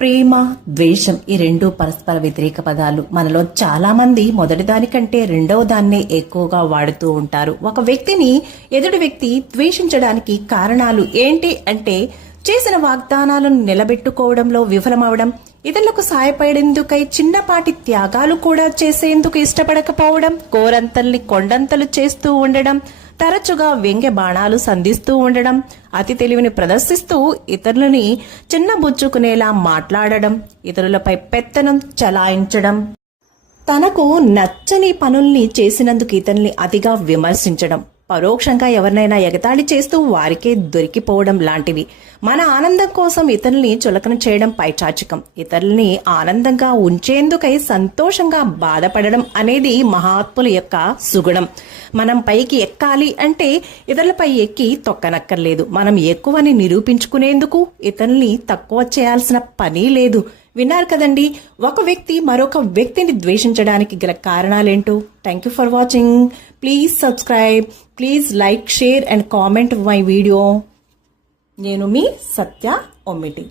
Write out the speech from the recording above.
ప్రేమ ద్వేషం ఈ రెండు పరస్పర వ్యతిరేక పదాలు. మనలో చాలా మంది మొదటి దానికంటే రెండవ దాన్నే ఎక్కువగా వాడుతూ ఉంటారు. ఒక వ్యక్తిని ఎదుటి వ్యక్తి ద్వేషించడానికి కారణాలు ఏంటి అంటే చేసిన వాగ్దానాలను నిలబెట్టుకోవడంలో విఫలమవడం, ఇతరులకు సాయపడేందుకై చిన్నపాటి త్యాగాలు కూడా చేసేందుకు ఇష్టపడకపోవడం, కోరంతల్ని కొండంతలు చేస్తూ ఉండడం, తరచుగా వ్యంగ్య బాణాలు సంధిస్తూ ఉండడం, అతి తెలివిని ప్రదర్శిస్తూ ఇతరులని చిన్నబుచ్చుకునేలా మాట్లాడడం, ఇతరులపై పెత్తనం చలాయించడం, తనకు నచ్చని పనుల్ని చేసినందుకు ఇతరుల్ని అతిగా విమర్శించడం, పరోక్షంగా ఎవరినైనా ఎగతాళి చేస్తూ వారికే దొరికిపోవడం లాంటివి. మన ఆనందం కోసం ఇతరుల్ని చులకన చేయడం పైచాచికం. ఇతరుల్ని ఆనందంగా ఉంచేందుకై సంతోషంగా బాధపడడం అనేది మహాత్ముల యొక్క సుగుణం. మనం పైకి ఎక్కాలి అంటే ఇతరులపై ఎక్కి తొక్కనక్కర్లేదు. మనం ఎక్కువని నిరూపించుకునేందుకు ఇతరుల్ని తక్కువ చేయాల్సిన పని లేదు. విన్నారు కదండి, ఒక వ్యక్తి మరొక వ్యక్తిని ద్వేషించడానికి గల కారణాలేంటో. Thank you for watching. Please subscribe, please like, share and comment my video. నేను మీ సత్య ఒమ్మిటి.